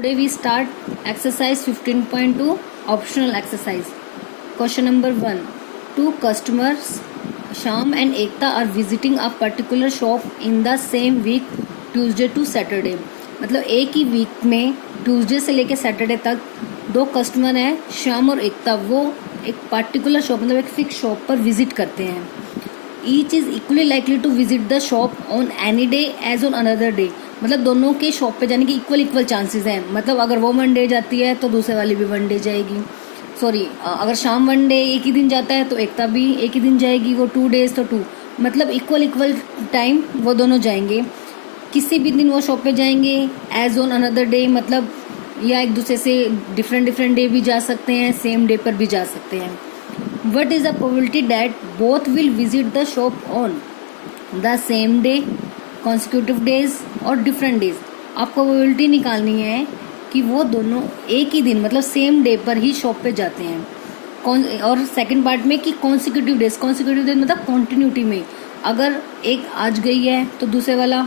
Today we start exercise 15.2 optional exercise. Question number 1. Two customers Sham and Ekta are visiting a particular shop in the same week Tuesday to Saturday. मतलब एक ही week में Tuesday से लेके Saturday तक दो customer हैं श्याम और एकता, वो एक पार्टिकुलर शॉप मतलब एक फिक्स शॉप पर विजिट करते हैं. Each is equally likely to visit the shop on any day as on another day. मतलब दोनों के शॉप पे जाने के इक्वल चांसेस हैं. मतलब अगर वो वन डे जाती है तो दूसरे वाली भी वन डे जाएगी. अगर शाम वन डे एक ही दिन जाता है तो एकता भी एक ही दिन जाएगी. वो 2 days तो 2, मतलब इक्वल टाइम वो दोनों जाएंगे. किसी भी दिन वो शॉप पे जाएंगे एज ऑन अनदर डे, मतलब या एक दूसरे से डिफरेंट डे भी जा सकते हैं, सेम डे पर भी जा सकते हैं. What is the probability that both will visit the shop on the same day, consecutive days और डिफरेंट डेज. आपको प्रोबेबिलिटी निकालनी है कि वो दोनों एक ही दिन मतलब सेम डे पर ही शॉप पे जाते हैं. और सेकंड पार्ट में कि कॉन्सिक्यूटिव डेज मतलब कॉन्टिन्यूटी में, अगर एक आज गई है तो दूसरे वाला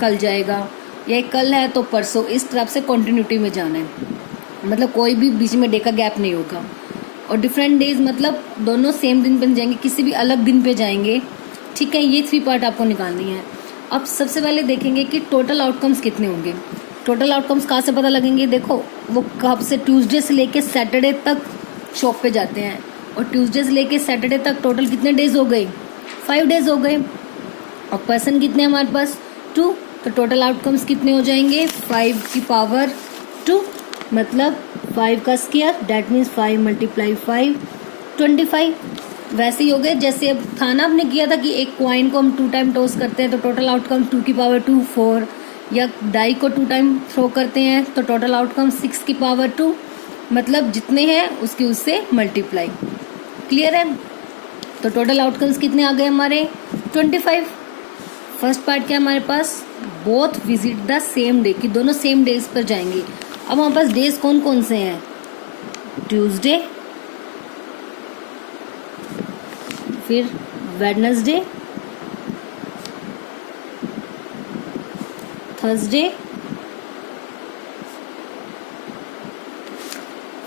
कल जाएगा, या कल है तो परसों, इस तरह से कॉन्टिन्यूटी में जाना है. मतलब कोई भी बीच में डे का गैप नहीं होगा. और डिफरेंट डेज मतलब दोनों सेम दिन पे जाएंगे, किसी भी अलग दिन पे जाएंगे. ठीक है, ये 3 पार्ट आपको निकालनी है. अब सबसे पहले देखेंगे कि टोटल आउटकम्स कितने होंगे. टोटल आउटकम्स कहाँ से पता लगेंगे. देखो वो कब से ट्यूसडे से लेके सैटरडे तक शॉप पे जाते हैं, और ट्यूसडे से लेके सैटरडे तक टोटल कितने डेज हो गए, 5 days हो गए. और पर्सन कितने हमारे पास 2, तो टोटल आउटकम्स कितने हो जाएंगे 5 की पावर 2, मतलब 5 का स्क्वायर, दैट मीन्स 5 × 5 25. वैसे ही हो गए जैसे अब था ना, आपने किया था कि एक कॉइन को हम 2 टाइम टॉस करते हैं तो टोटल आउटकम 2 की पावर 2 4, या डाई को 2 टाइम थ्रो करते हैं तो टोटल आउटकम 6 की पावर 2, मतलब जितने हैं उसकी उससे मल्टीप्लाई. क्लियर है. तो टोटल आउटकम्स कितने आ गए हमारे 25. फर्स्ट पार्ट क्या हमारे पास, both visit the same day, कि दोनों सेम डेज पर जाएंगे. अब हमारे पास डेज कौन कौन से हैं, ट्यूसडे, फिर Wednesday, Thursday,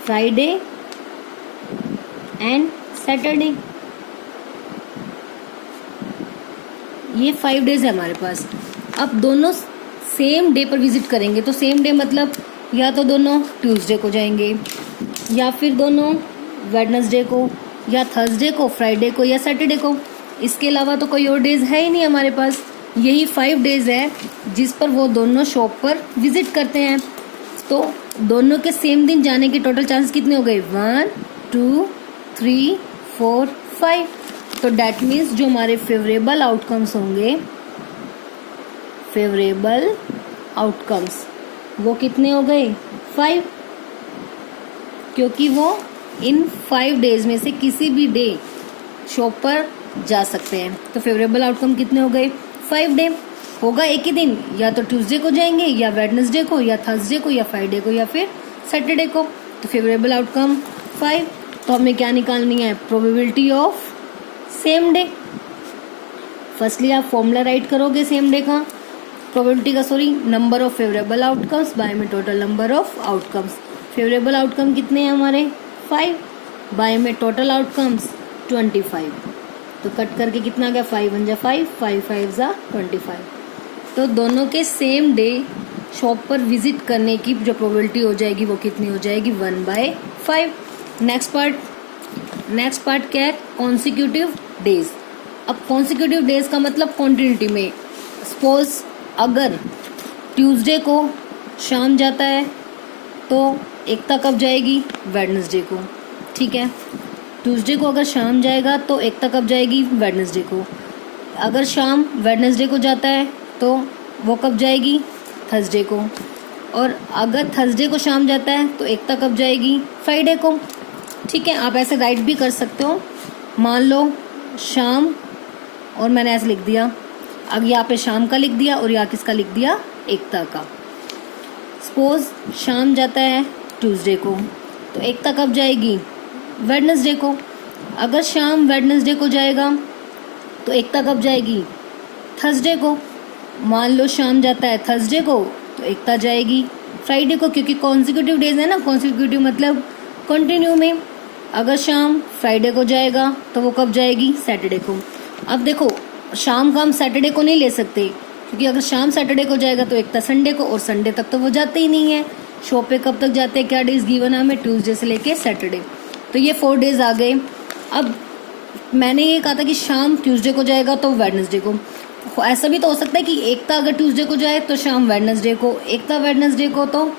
Friday and Saturday. ये 5 days है हमारे पास. अब दोनों सेम डे पर विजिट करेंगे, तो सेम डे मतलब या तो दोनों ट्यूसडे को जाएंगे, या फिर दोनों वेडनेसडे को, या थर्सडे को, फ्राइडे को, या सैटरडे को. इसके अलावा तो कोई और डेज है ही नहीं हमारे पास. यही 5 days है जिस पर वो दोनों शॉप पर विजिट करते हैं. तो दोनों के सेम दिन जाने के टोटल चांस कितने हो गए 1 2 3 4 5. तो डैट मीन्स जो हमारे फेवरेबल आउटकम्स होंगे, फेवरेबल आउटकम्स वो कितने हो गए 5, क्योंकि वो इन 5 days में से किसी भी डे शॉप पर जा सकते हैं. तो फेवरेबल आउटकम कितने हो गए 5 day. होगा एक ही दिन, या तो ट्यूसडे को जाएंगे, या वेडनेसडे को, या थर्सडे को, या फ्राइडे को, या फिर सैटरडे को. तो फेवरेबल आउटकम 5. तो हमें क्या निकालनी है, probability of same day. Firstly आप फॉर्मूला राइट करोगे सेम डे का, प्रोबेबिलिटी का, number of favourable outcomes by में total number of outcomes. Favourable outcome कितने हैं हमारे 5, बाय में टोटल आउटकम्स 25. तो कट करके कितना आ गया 5 × 5 5 5 × 25. तो दोनों के सेम डे शॉप पर विजिट करने की जो प्रोबेबिलिटी हो जाएगी वो कितनी हो जाएगी 1/5. नेक्स्ट पार्ट क्या है, कॉन्सिक्यूटिव डेज. अब कॉन्सिक्यूटिव डेज का मतलब कॉन्टिन्यूटी में. सपोज अगर ट्यूसडे को शाम जाता है तो एकता कब जाएगी, वेडनेसडे को. ठीक है, ट्यूसडे को अगर शाम जाएगा तो एकता कब जाएगी, वेडनेसडे को. अगर शाम वेडनेसडे को जाता है तो वो कब जाएगी, थर्सडे को. और अगर थर्सडे को शाम जाता है तो एकता कब जाएगी, फ्राइडे को. ठीक है, आप ऐसे राइट भी कर सकते हो. मान लो शाम, और मैंने ऐसे लिख दिया, अब यहाँ पे शाम का लिख दिया और यहाँ किसका लिख दिया, एकता का. सपोज शाम जाता है ट्यूसडे को तो एकता कब जाएगी, वेडनेसडे को. अगर शाम वेडनेसडे को जाएगा तो एकता कब जाएगी, थर्सडे को. मान लो शाम जाता है थर्सडे को तो एकता जाएगी फ्राइडे को, क्योंकि कॉन्सिक्यूटिव डेज है ना, कॉन्सिक्यूटिव मतलब कंटिन्यू में। अगर शाम फ्राइडे को जाएगा तो वो कब जाएगी? सैटरडे को। अब देखो शाम का हम सैटरडे को नहीं ले सकते, क्योंकि अगर शाम सैटरडे को जाएगा तो एक था संडे को, और संडे तक तो वो जाते ही नहीं है। शॉप पे कब तक जाते हैं? क्या डेज गिवन है हमें? ट्यूसडे से लेके सैटरडे। तो ये 4 डेज आ गए। अब मैंने ये कहा था कि शाम ट्यूसडे को जाएगा तो वेडनेसडे को। ऐसा भी तो हो सकता है कि एक था अगर ट्यूसडे को जाए तो शाम वेडनेसडे को, एक था वेडनेसडे को तो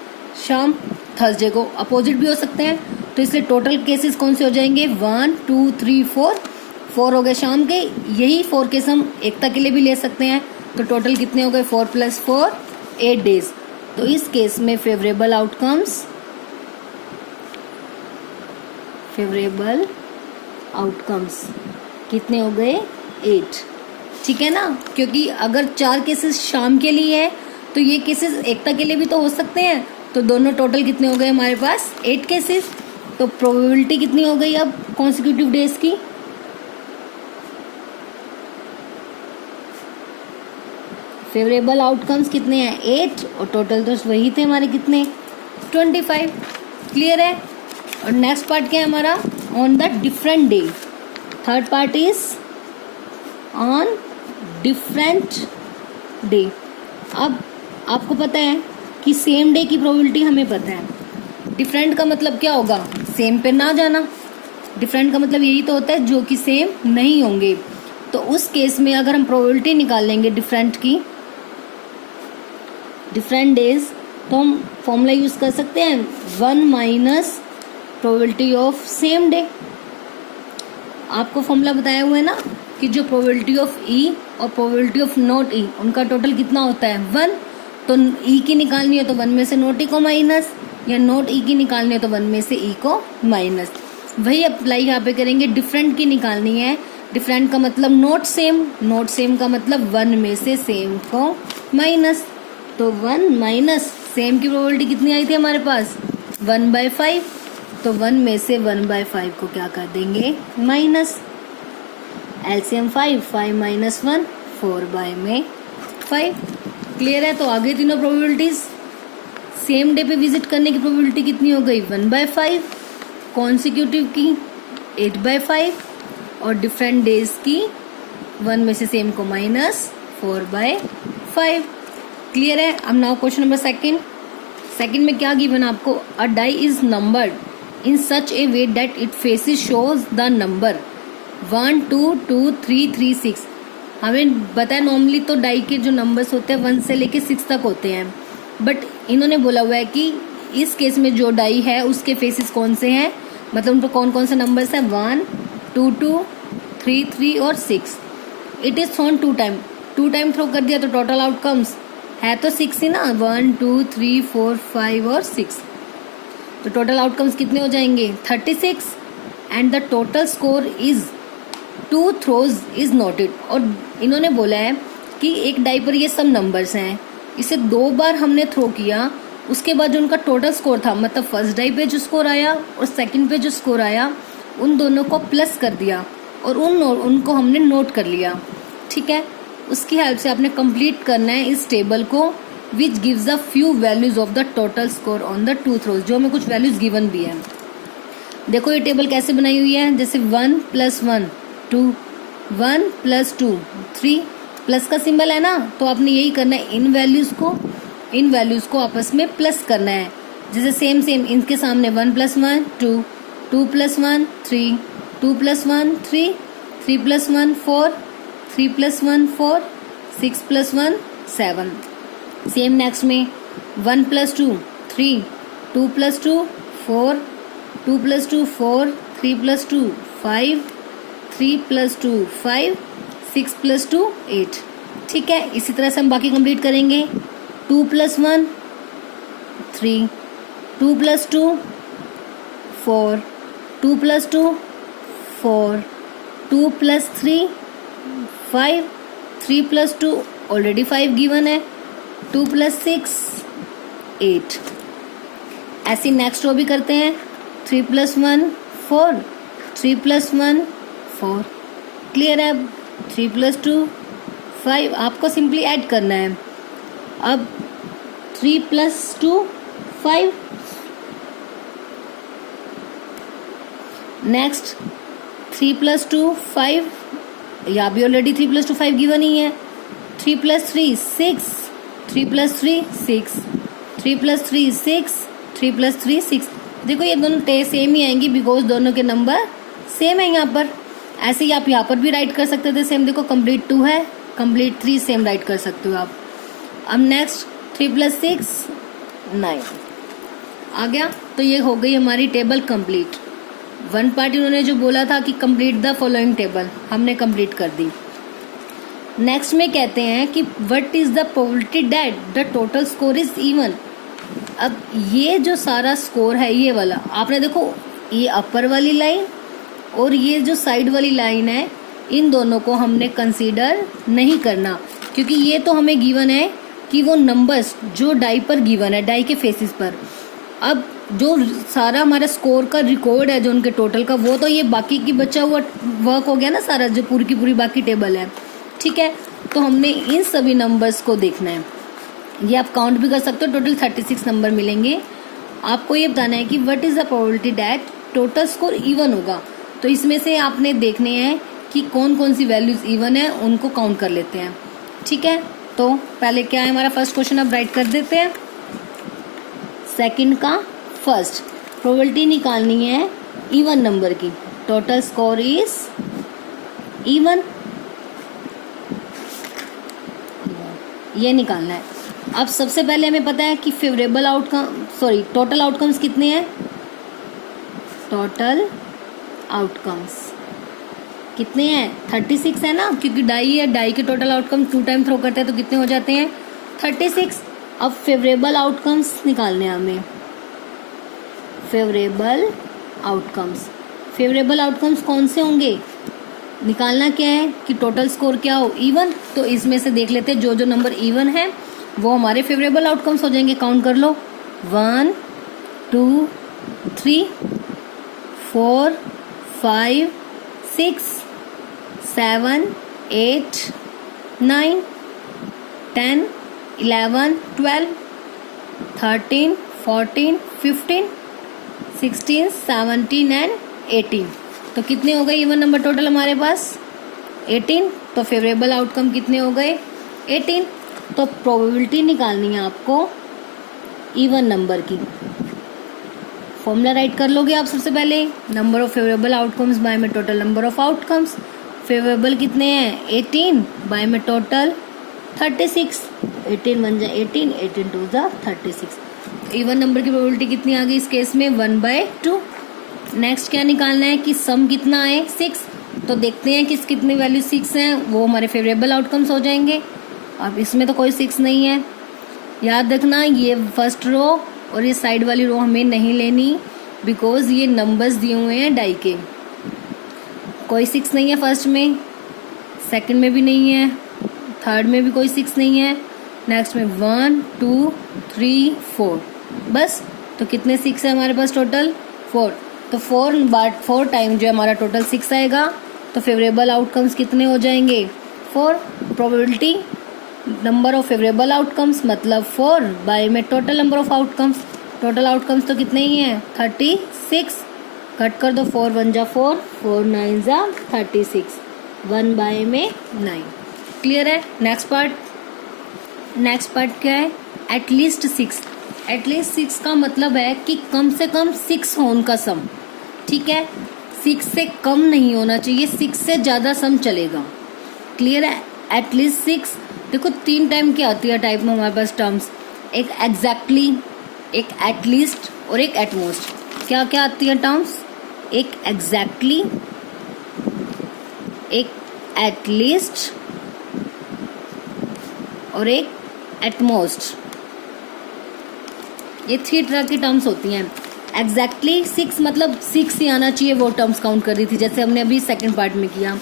शाम थर्सडे को, अपोजिट भी हो सकते हैं। तो इसलिए टोटल केसेस कौन से हो जाएंगे? 1 2 3 4 हो गए शाम के। यही 4 केस हम एकता के लिए भी ले सकते हैं। तो टोटल कितने हो गए? 4 + 4 8 डेज। तो इस केस में फेवरेबल आउटकम्स कितने हो गए? 8। ठीक है ना, क्योंकि अगर 4 केसेस शाम के लिए है तो ये केसेस एकता के लिए भी तो हो सकते हैं। तो दोनों टोटल कितने हो गए हमारे पास? 8 केसेस। तो प्रोबेबिलिटी कितनी हो गई अब कॉन्सिक्यूटिव डेज की? फेवरेबल आउटकम्स कितने हैं? 8, और टोटल तो वही थे हमारे कितने? 25। क्लियर है। और नेक्स्ट पार्ट क्या है हमारा? On the different day. Third part is on different day. अब आपको पता है कि सेम डे की प्रोबेबिलिटी हमें पता है। डिफरेंट का मतलब क्या होगा? सेम पे ना जाना। डिफरेंट का मतलब यही तो होता है जो कि सेम नहीं होंगे। तो उस केस में अगर हम प्रोबेबिलिटी निकाल लेंगे डिफरेंट की, डिफरेंट डेज, तो हम फॉर्मूला यूज कर सकते हैं 1 minus probability of same day. आपको फॉर्मूला बताया हुआ है ना कि जो प्रोबेबिलिटी ऑफ ई और प्रोबेबिलिटी ऑफ नॉट ई, उनका टोटल कितना होता है? 1। तो ई की निकालनी है तो 1 में से नॉट ई को माइनस, या नॉट ई की निकालनी है तो 1 में से ई को माइनस। वही अप्लाई यहाँ पे करेंगे। डिफरेंट की निकालनी है। डिफरेंट का मतलब नॉट सेम, नॉट सेम का मतलब 1 में से सेम को माइनस। तो 1 माइनस सेम की प्रोबेबिलिटी कितनी आई थी हमारे पास? 1/5। तो 1 में से 1/5 को क्या कर देंगे? माइनस। एलसीएम 5 - 1 4/5। क्लियर है। तो आगे तीनों प्रोबेबिलिटीज। सेम डे पे विजिट करने की प्रोबेबिलिटी कितनी हो गई? 1/5। कॉन्सिक्यूटिव की 8/5, और डिफरेंट डेज की 1 में से सेम को माइनस 4/5। क्लियर है। अब नाउ क्वेश्चन नंबर सेकंड में क्या गिवन आपको? A die is numbered in such a way that it faces shows the number 1 2 2 3 3 6। हमें बताया नॉर्मली तो डाई के जो नंबर्स होते हैं 1 से लेके 6 तक होते हैं, बट इन्होंने बोला हुआ है कि इस केस में जो डाई है उसके फेसेस कौन से हैं, मतलब उन पर कौन कौन से नंबर्स हैं? 1 2 2 3 3 और 6। It is thrown 2 time throw कर दिया तो टोटल आउटकम्स है तो 6 ही ना। 1 2 3 4 5 और 6। तो टोटल आउटकम्स कितने हो जाएंगे? 36। And the total score is 2 throws is noted. और इन्होंने बोला है कि एक डाई पर ये सब नंबर्स हैं, इसे 2 बार हमने थ्रो किया, उसके बाद जो उनका टोटल स्कोर था, मतलब फर्स्ट डाई पे जो स्कोर आया और सेकंड पे जो स्कोर आया, उन दोनों को प्लस कर दिया और उनको हमने नोट कर लिया। ठीक है। उसकी हेल्प से आपने कंप्लीट करना है इस टेबल को, which gives the few values of the total score on the 2 throws, जो हमें कुछ वैल्यूज गिवन भी है। देखो ये टेबल कैसे बनाई हुई है, जैसे 1 + 1 2, 1 + 2 3, प्लस का सिंबल है ना, तो आपने यही करना है, इन वैल्यूज को आपस में प्लस करना है। जैसे सेम इनके सामने 1 + 1 2, 2 + 1 3, 2 + 1 3, 3 + 1 4, 3 + 1 4, 6 + 1 7। सेम नेक्स्ट में 1 + 2 3, 2 + 2 4, 2 + 2 4, 3 + 2 5, 3 + 2 5, 6 + 2 8। ठीक है। इसी तरह से हम बाकी कंप्लीट करेंगे। 2 + 1 3, 2 + 2 4, 2 + 2 4, 2 + 3 5, 3 + 2 ऑलरेडी 5 गिवन है, 2 + 6 8। ऐसे नेक्स्ट रो भी करते हैं। 3 + 1 4, 3 + 1 4। क्लियर है। 3 + 2 5, आपको सिंपली ऐड करना है। अब 3 + 2 5। नेक्स्ट 3 + 2 5, यहाँ भी ऑलरेडी 3 + 2 5 गिवन ही है। 3 + 3 6, 3 + 3 6, 3 + 3 6, 3 + 3 6। देखो ये दोनों सेम ही आएंगी बिकॉज दोनों के नंबर सेम है यहाँ पर। ऐसे ही आप यहाँ पर भी राइट कर सकते थे सेम। देखो कंप्लीट 2 है, कंप्लीट 3 सेम राइट कर सकते हो आप। अब नेक्स्ट 3 + 6 9 आ गया। तो ये हो गई हमारी टेबल कंप्लीट। वन पार्ट इन्होंने जो बोला था कि कंप्लीट द फॉलोइंग टेबल, हमने कंप्लीट कर दी। नेक्स्ट में कहते हैं कि what is the probability that the total score is even. अब ये जो सारा स्कोर है ये वाला, आपने देखो ये अपर वाली लाइन और ये जो साइड वाली लाइन है, इन दोनों को हमने कंसीडर नहीं करना, क्योंकि ये तो हमें गिवन है कि वो नंबर्स जो डाई पर गिवन है, डाई के फेसिस पर। अब जो सारा हमारा स्कोर का रिकॉर्ड है जो उनके टोटल का, वो तो ये बाकी की बचा हुआ वर्क हो गया ना सारा, जो पूरी की पूरी बाकी टेबल है। ठीक है, तो हमने इन सभी नंबर्स को देखना है। ये आप काउंट भी कर सकते हो, टोटल 36 नंबर मिलेंगे। आपको ये बताना है कि what is the probability that total score even होगा। तो इसमें से आपने देखने हैं कि कौन कौन सी वैल्यूज इवन है, उनको काउंट कर लेते हैं। ठीक है, तो पहले क्या है हमारा फर्स्ट क्वेश्चन, अब राइट कर देते हैं। सेकंड का फर्स्ट प्रोबेबिलिटी निकालनी है इवन नंबर की, टोटल स्कोर इज इवन, ये निकालना है। अब सबसे पहले हमें पता है कि favourable outcome, sorry total outcomes कितने हैं, टोटल आउटकम्स कितने हैं 36 है ना, क्योंकि डाई है, डाई के टोटल आउटकम 2 टाइम थ्रो करते हैं तो कितने हो जाते हैं 36। अब फेवरेबल आउटकम्स निकालने हैं हमें, फेवरेबल आउटकम्स। फेवरेबल आउटकम्स कौन से होंगे, निकालना क्या है कि टोटल स्कोर क्या हो इवन। तो इसमें से देख लेते हैं जो जो नंबर इवन है वो हमारे फेवरेबल आउटकम्स हो जाएंगे। काउंट कर लो, 1 2 3 4 5 6 7 8 9 10 11 12 13 14 15 16 17 एंड 18। तो कितने हो गए इवन नंबर टोटल हमारे पास 18। तो फेवरेबल आउटकम कितने हो गए 18। तो प्रोबेबिलिटी निकालनी है आपको इवन नंबर की। फॉर्मूला राइट कर लोगे आप सबसे पहले, number of favourable outcomes by में total number of outcomes. Favourable कितने हैं 18 बाय में टोटल 36। 18 1 जा 18, 18 2 जा 36। इवन नंबर की प्रोबेबिलिटी कितनी आ गई इस केस में 1/2। नेक्स्ट क्या निकालना है कि सम कितना है 6। तो देखते हैं कि कितनी वैल्यू 6 हैं, वो हमारे फेवरेबल आउटकम्स हो जाएंगे। अब इसमें तो कोई 6 नहीं है, याद रखना ये फर्स्ट रो और ये साइड वाली रो हमें नहीं लेनी बिकॉज ये नंबर्स दिए हुए हैं डाई के। कोई 6 नहीं है फर्स्ट में, सेकंड में भी नहीं है, थर्ड में भी कोई 6 नहीं है, नेक्स्ट में 1 2 3 4 बस। तो कितने 6 है हमारे पास टोटल 4। तो 4 टाइम जो है हमारा टोटल 6 आएगा। तो फेवरेबल आउटकम्स कितने हो जाएंगे 4। Probability number of favourable outcomes मतलब 4 बाय में total number of outcomes. Total outcomes तो कितने ही हैं 36। कट कर दो, 4 1 जा 4, 4 9 जा 36, 1 बाय में 9। क्लियर है। नेक्स्ट पार्ट क्या है एटलीस्ट 6। एटलीस्ट 6 का मतलब है कि कम से कम 6 हो उनका सम। ठीक है, 6 से कम नहीं होना चाहिए, 6 से ज़्यादा सम चलेगा। क्लियर है। एटलीस्ट 6 देखो 3 टाइम की आती है टाइप में हमारे पास टर्म्स, एक एग्जैक्टली, एक एटलीस्ट और एक एटमोस्ट। क्या क्या आती है टर्म्स, एक एग्जैक्टली, एक एटलीस्ट और एक एटमोस्ट। ये 3 तरह की टर्म्स होती हैं। एग्जैक्टली 6 मतलब 6 ही आना चाहिए, वो टर्म्स काउंट कर रही थी जैसे हमने अभी सेकंड पार्ट में किया।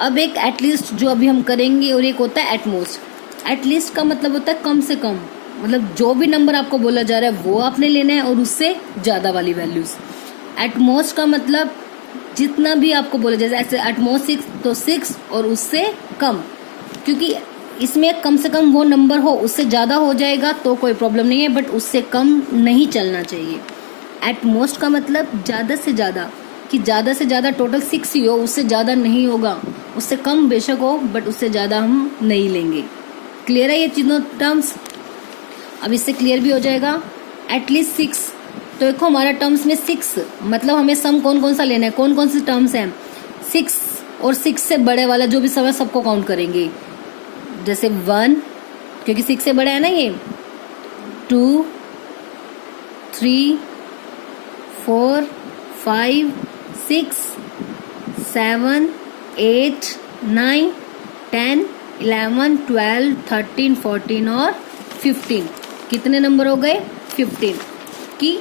अब एक एटलीस्ट जो अभी हम करेंगे और एक होता है एटमोस्ट। एटलीस्ट का मतलब होता है कम से कम, मतलब जो भी नंबर आपको बोला जा रहा है वो आपने लेना है और उससे ज़्यादा वाली वैल्यूज। एटमोस्ट का मतलब जितना भी आपको बोला जाए, ऐसे एटमोस्ट 6 तो 6 और उससे कम, क्योंकि इसमें कम से कम वो नंबर हो, उससे ज़्यादा हो जाएगा तो कोई प्रॉब्लम नहीं है, बट उससे कम नहीं चलना चाहिए। एट मोस्ट का मतलब ज़्यादा से ज़्यादा, कि ज़्यादा से ज़्यादा टोटल 6 ही हो, उससे ज़्यादा नहीं होगा। उससे कम बेशक हो बट उससे ज़्यादा हम नहीं लेंगे। क्लियर है ये तीनों टर्म्स? अब इससे क्लियर भी हो जाएगा। एटलीस्ट 6, तो देखो हमारा टर्म्स में 6 मतलब हमें सम कौन कौन सा लेना है, कौन कौन से टर्म्स हैं। 6 और 6 से बड़े वाला जो भी सब है सबको काउंट करेंगे। जैसे 1 क्योंकि 6 से बड़ा है ना ये, 2 3 4 5 6 7 8 9 10 11 12 13 14 और 15। कितने नंबर हो गए? 15। कि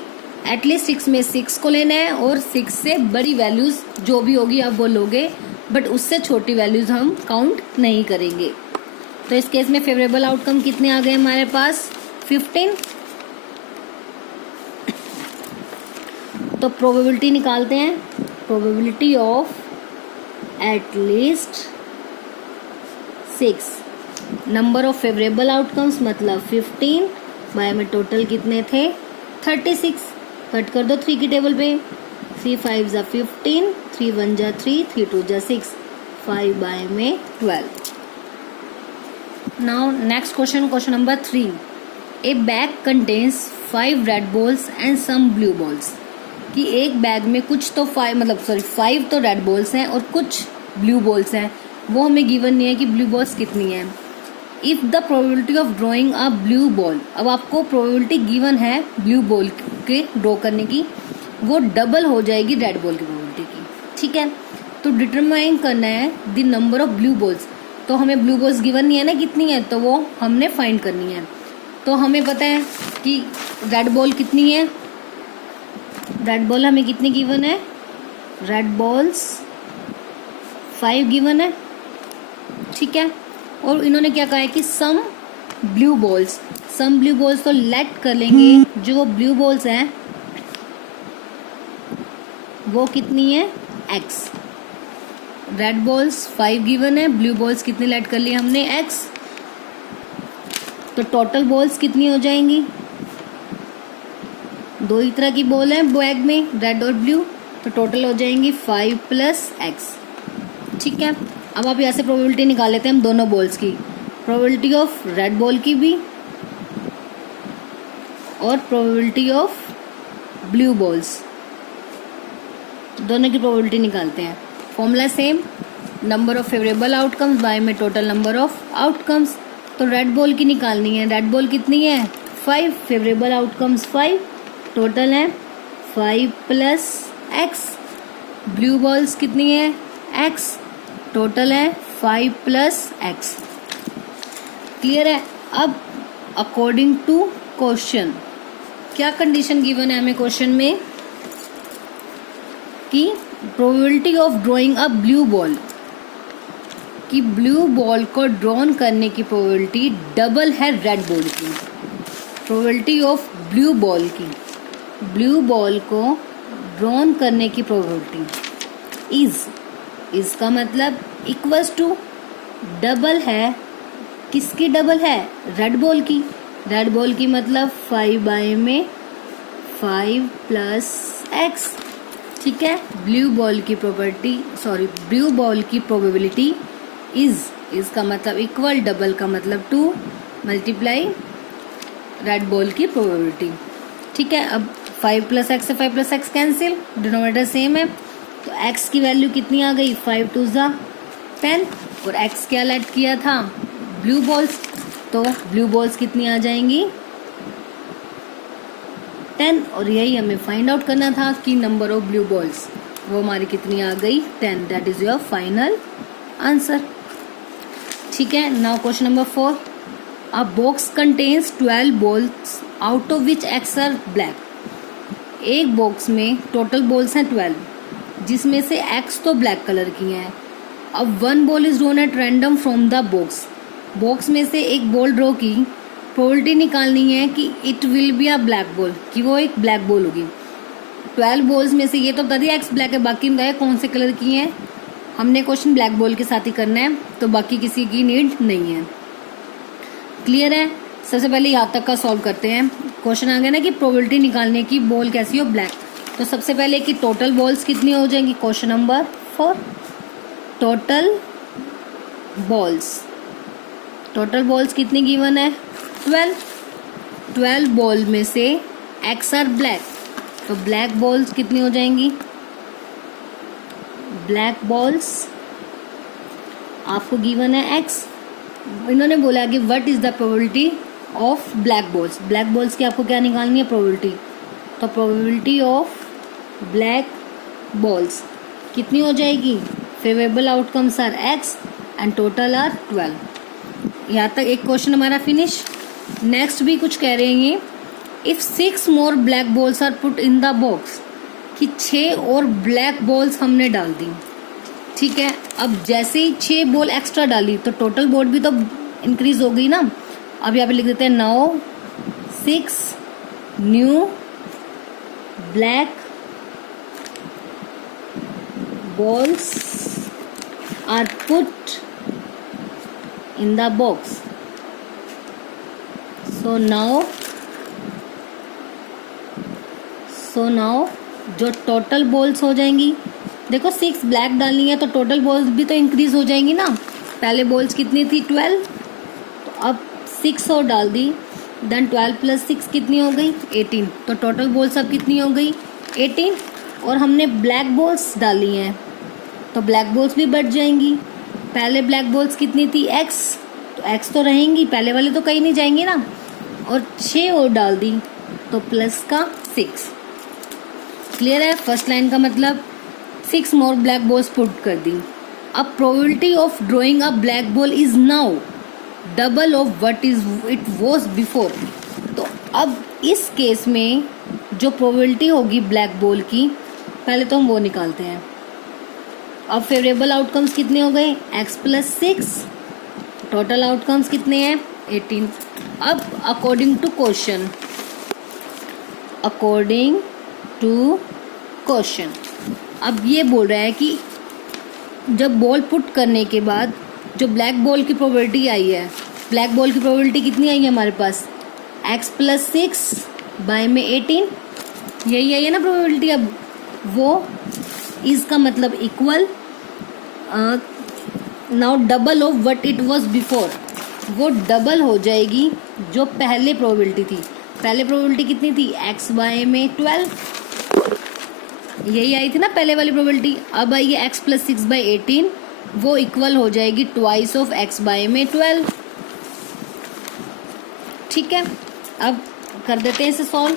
एटलीस्ट 6 में 6 को लेना है और 6 से बड़ी वैल्यूज जो भी होगी आप वो लोगे, बट उससे छोटी वैल्यूज हम काउंट नहीं करेंगे। तो इस केस में फेवरेबल आउटकम कितने आ गए हमारे पास? 15। तो प्रोबेबिलिटी निकालते हैं। Probability of at least 6 number of favourable outcomes मतलब 15 बाय में टोटल कितने थे? 36। कट कर दो 3 की टेबल पे। 3 5 जा 15, 3 1 जा 3, 3 2 जा 6, 5 बाय में 12। Now next question, question number 3। A bag contains 5 red balls and some blue balls. कि एक बैग में कुछ तो 5 तो रेड बॉल्स हैं और कुछ ब्लू बॉल्स हैं। वो हमें गिवन नहीं है कि ब्लू बॉल्स कितनी है। If the probability of drawing a blue ball, अब आपको प्रोबेबिलिटी गिवन है ब्लू बॉल के ड्रॉ करने की, वो डबल हो जाएगी रेड बॉल की प्रोबेबिलिटी की। ठीक है, तो डिटरमाइन करना है the number of blue balls. तो हमें ब्लू बॉल्स गिवन नहीं है ना कितनी है, तो वो हमने फाइंड करनी है। तो हमें पता है कि रेड बॉल कितनी है। रेड बॉल हमें कितनी गिवन है? रेड बॉल्स 5 गिवन है। ठीक है, और इन्होंने क्या कहा है कि सम ब्लू बॉल्स तो लेट कर लेंगे। जो ब्लू बॉल्स हैं वो कितनी है? x। रेड बॉल्स 5 गिवन है, ब्लू बॉल्स कितनी लेट कर ली हमने? x। तो टोटल बॉल्स कितनी हो जाएंगी? 2 ही तरह की बॉल है बैग में, रेड और ब्लू, तो टोटल हो जाएंगी 5 + x। ठीक है, अब आप यहाँ से प्रोबेबिलिटी निकाल लेते हैं हम दोनों बॉल्स की। प्रोबेबिलिटी ऑफ रेड बॉल की भी और प्रोबेबिलिटी ऑफ ब्लू बॉल्स, दोनों की प्रोबेबिलिटी निकालते हैं। Formula same, number of favourable outcomes by में टोटल नंबर ऑफ आउटकम्स। तो रेड बॉल की निकालनी है। रेड बॉल कितनी है? 5, फेवरेबल आउटकम्स 5, टोटल है 5 + x। ब्लू बॉल्स कितनी है? x, टोटल है 5 + x। क्लियर है? अब अकॉर्डिंग टू क्वेश्चन क्या कंडीशन गिवन है हमें क्वेश्चन में कि probability of drawing a blue ball, कि ब्लू बॉल को ड्रॉन करने की प्रोबेबिलिटी डबल है रेड बॉल की। प्रोबेबिलिटी ऑफ ब्लू बॉल की, ब्लू बॉल को ड्रॉन करने की प्रोबेबिलिटी इज का मतलब इक्वल्स टू डबल है। किसकी डबल है? रेड बॉल की। रेड बॉल की मतलब 5 बाय में 5 + x। ठीक है, ब्लू बॉल की प्रोबेबिलिटी इज का मतलब इक्वल, डबल का मतलब 2 मल्टीप्लाई रेड बॉल की प्रोबेबिलिटी। ठीक है, अब 5 + x से 5 + x कैंसिल, डिनोमिनेटर सेम है, तो x की वैल्यू कितनी आ गई? 5 2 जा 10, और x क्या लेट किया था? ब्लू बॉल्स, तो ब्लू बॉल्स कितनी आ जाएंगी? 10, और यही हमें फाइंड आउट करना था कि नंबर ऑफ ब्लू बॉल्स, वो हमारी कितनी आ गई? 10। That is your final answer. ठीक है, now question number 4। A box contains 12 balls out of which x are black. एक बॉक्स में टोटल बॉल्स हैं 12, जिसमें से x तो ब्लैक कलर की हैं। अब 1 ball is drawn at random from the box. Box में से एक बॉल ड्रॉ की, प्रोबेबिलिटी निकालनी है कि it will be a black ball, कि वो एक ब्लैक बॉल होगी। 12 बॉल्स में से ये तो बता दिया x ब्लैक है, बाकी बताया कौन से कलर की हैं। हमने क्वेश्चन ब्लैक बॉल के साथ ही करना है, तो बाकी किसी की नीड नहीं है। क्लियर है? सबसे पहले यहाँ तक का सॉल्व करते हैं। क्वेश्चन आ गया ना कि प्रोबेबिलिटी निकालने की बॉल कैसी हो, ब्लैक। तो सबसे पहले कि टोटल बॉल्स कितनी हो जाएंगी। क्वेश्चन नंबर 4, टोटल बॉल्स कितनी गिवन है, 12 बॉल में से एक्स आर ब्लैक, तो ब्लैक बॉल्स कितनी हो जाएंगी, ब्लैक बॉल्स आपको गिवन है एक्स। इन्होंने बोला कि what is the probability of black balls की आपको क्या निकालनी है, प्रोबेबिलिटी। तो प्रोबेबिलिटी ऑफ ब्लैक बॉल्स कितनी हो जाएगी, favourable outcomes are x and total are 12। यहाँ तक एक क्वेश्चन हमारा फिनिश। नेक्स्ट भी कुछ कह रहे हैं, if 6 more black balls are put in the box, कि 6 और ब्लैक बॉल्स हमने डाल दी, ठीक है। अब जैसे ही 6 बॉल एक्स्ट्रा डाली तो टोटल बॉल भी तो इंक्रीज हो गई ना। अब यहाँ पे लिख देते हैं now 6 new black balls are put in the box. So now जो टोटल बॉल्स हो जाएंगी, देखो 6 ब्लैक डालनी है तो टोटल बॉल्स भी तो इंक्रीज हो जाएंगी ना। पहले बॉल्स कितनी थी 12, तो अब 6 और डाल दी, देन 12 + 6 कितनी हो गई 18, तो टोटल बॉल्स अब कितनी हो गई 18। और हमने ब्लैक बॉल्स डाली हैं तो ब्लैक बॉल्स भी बढ़ जाएंगी। पहले ब्लैक बॉल्स कितनी थी x, तो x तो रहेंगी, पहले वाले तो कहीं नहीं जाएंगे ना। और 6 और डाल दी तो प्लस का 6। क्लियर है? फर्स्ट लाइन का मतलब 6 मोर ब्लैक बॉल्स पुट कर दी। अब probability of drawing a black ball is now double of what is it was before. तो अब इस केस में जो प्रोबेबिलिटी होगी ब्लैक बॉल की, पहले तो हम वो निकालते हैं। अब फेवरेबल आउटकम्स कितने हो गए, x + 6, टोटल आउटकम्स कितने हैं 18। अब अकॉर्डिंग टू क्वेश्चन अब ये बोल रहा है कि जब बॉल पुट करने के बाद जो ब्लैक बॉल की प्रोबेबिलिटी आई है, ब्लैक बॉल की प्रोबेबिलिटी कितनी आई है हमारे पास, x + 6 बाय में 18, यही आई है ना प्रोबेबिलिटी। अब वो इसका मतलब equal now double of what it was before, वो डबल हो जाएगी जो पहले प्रोबेबिलिटी थी। पहले प्रोबेबिलिटी कितनी थी, x बाय में 12, यही आई थी ना पहले वाली प्रोबेबिलिटी। अब आई है x + 6 बाय 18, वो इक्वल हो जाएगी ट्वाइस ऑफ x बाय में 12। ठीक है, अब कर देते हैं इसे सॉल्व।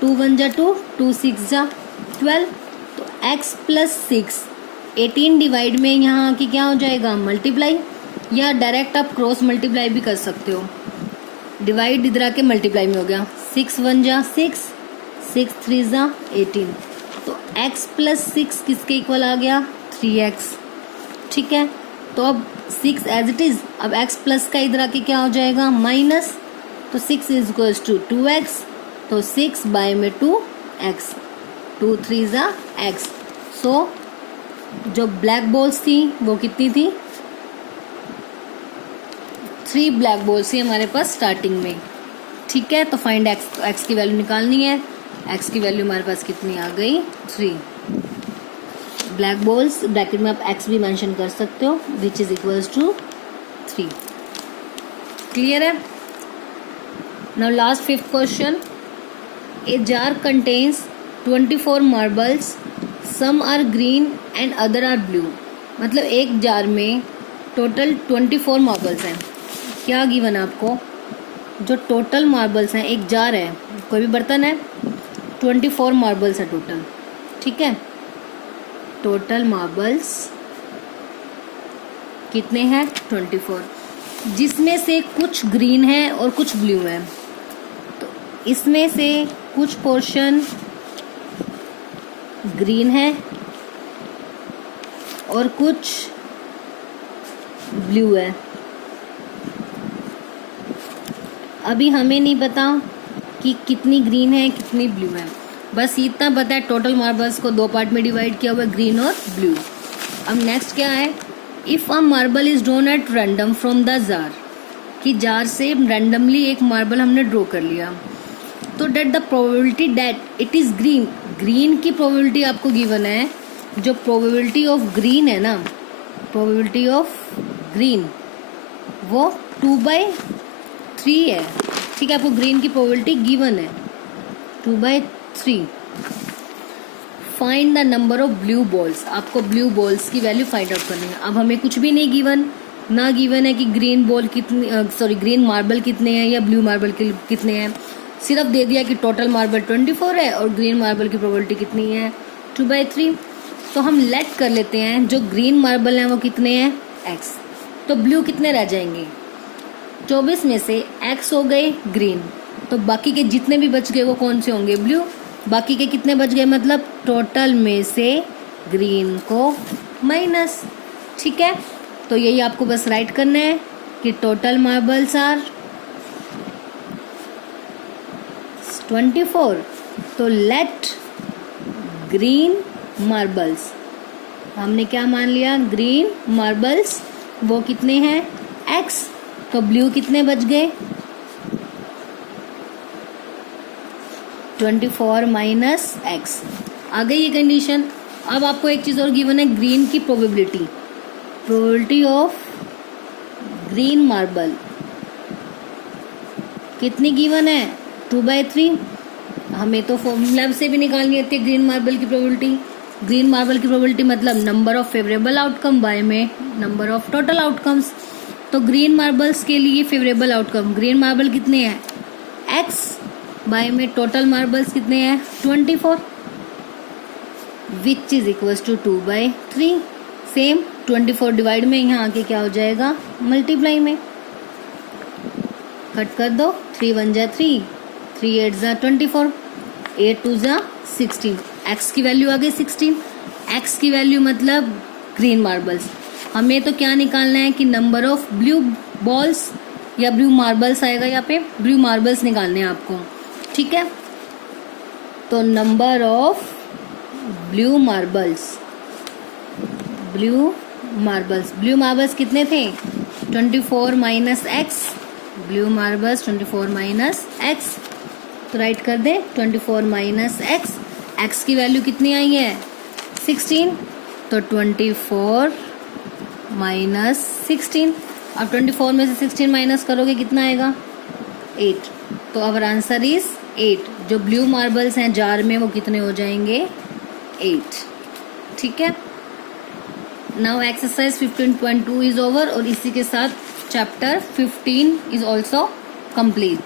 2 × 1 = 2, 2 × 6 = 12, तो x + 6 18 डिवाइड में यहाँ की क्या हो जाएगा मल्टीप्लाई, या डायरेक्ट आप क्रॉस मल्टीप्लाई भी कर सकते हो। डिवाइड इधर आके मल्टीप्लाई में हो गया, 6 × 1 = 6, 6 × 3 = 18, तो x + 6 किसके इक्वल आ गया 3x। ठीक है, तो अब 6 एज इट इज, अब x प्लस का इधर आके क्या हो जाएगा माइनस, तो 6 = 2x, तो 6 बाय में 2x, 2 × 3 = x। सो जो ब्लैक बॉल्स थी वो कितनी थी, 3 ब्लैक बॉल्स थी हमारे पास स्टार्टिंग में। ठीक है, तो फाइंड x की वैल्यू निकालनी है। x की वैल्यू हमारे पास कितनी आ गई 3 ब्लैक बॉल्स, ब्रैकेट में आप x भी मेंशन कर सकते हो, which is equals to 3। Clear है? Now last 5th question, a jar contains 24 marbles, some are green and other are blue. मतलब एक जार में टोटल 24 मार्बल्स हैं। क्या गिवन है आपको, जो टोटल मार्बल्स हैं, एक जार है, कोई भी बर्तन है, 24 मार्बल्स है टोटल। ठीक है, टोटल मार्बल्स कितने हैं 24, जिसमें से कुछ ग्रीन है और कुछ ब्लू है। तो इसमें से कुछ पोर्शन ग्रीन है और कुछ ब्लू है। अभी हमें नहीं पता कि कितनी ग्रीन है कितनी ब्लू है, बस इतना पता है टोटल मार्बल्स को 2 पार्ट में डिवाइड किया हुआ है, ग्रीन और ब्लू। अब नेक्स्ट क्या है, if a marble is drawn at random from the jar, कि जार से रैंडमली एक मार्बल हमने ड्रॉ कर लिया, तो that the probability that it is green, green की प्रोबेबिलिटी आपको गिवन है, जो प्रोबेबिलिटी ऑफ ग्रीन है ना, प्रोबेबिलिटी ऑफ ग्रीन वो 2/3 है, ठीक है, आपको ग्रीन की प्रोबेबिलिटी गिवन है 2/3। Find the number of blue balls, आपको ब्लू बॉल्स की वैल्यू फाइंड आउट करनी है। अब हमें कुछ भी नहीं गिवन, ना गिवन है कि ग्रीन बॉल कितनी, ग्रीन मार्बल कितने हैं या ब्लू मार्बल कितने हैं, सिर्फ दे दिया कि टोटल मार्बल 24 है और ग्रीन मार्बल की प्रोबेबिलिटी कितनी है 2/3। तो हम लेट कर लेते हैं जो ग्रीन मार्बल हैं वो कितने हैं x, तो ब्लू कितने रह जाएंगे, 24 में से x हो गए ग्रीन, तो बाकी के जितने भी बच गए वो कौन से होंगे ब्लू, बाकी के कितने बच गए मतलब टोटल में से ग्रीन को माइनस, ठीक है। तो यही आपको बस राइट करना है कि टोटल मार्बल्स आर 24, तो लेट ग्रीन मार्बल्स, हमने क्या मान लिया, ग्रीन मार्बल्स वो कितने हैं x, तो ब्लू कितने बच गए 24 माइनस x। आ गई ये कंडीशन। अब आपको एक चीज और गिवन है, ग्रीन की probability, probability of green marble कितनी गिवन है 2/3। हमें तो फॉर्मूला से भी निकालनी आती है ग्रीन मार्बल की प्रोबेबिलिटी। ग्रीन मार्बल की प्रोबेबिलिटी मतलब number of favourable outcome by में नंबर ऑफ टोटल आउटकम्स। तो ग्रीन मार्बल्स के लिए फेवरेबल आउटकम, ग्रीन मार्बल कितने हैं x बाय में टोटल मार्बल्स कितने हैं 24, which is equal to 2/3। Same 24 divide में यहाँ आके क्या हो जाएगा मल्टीप्लाई में, कट कर दो, 3 1 जा 3, 3 8 जा 24, 8 2 जा 16, x की वैल्यू आ गई 16। x की वैल्यू मतलब ग्रीन मार्बल्स, हमें तो क्या निकालना है कि नंबर ऑफ ब्लू बॉल्स या ब्लू मार्बल्स आएगा, यहाँ पे ब्लू मार्बल्स निकालने हैं आपको, ठीक है। तो number of blue marbles, blue marbles कितने थे 24 minus x, blue marbles 24 minus x, तो राइट कर दे 24 माइनस एक्स, एक्स की वैल्यू कितनी आई है 16, तो 24 माइनस 16। अब 24 में से 16 माइनस करोगे कितना आएगा 8, तो अवर आंसर इज 8। जो ब्लू मार्बल्स हैं जार में वो कितने हो जाएंगे 8, ठीक है। नाउ एक्सरसाइज 15.2 इज ओवर और इसी के साथ चैप्टर 15 इज ऑल्सो कंप्लीट।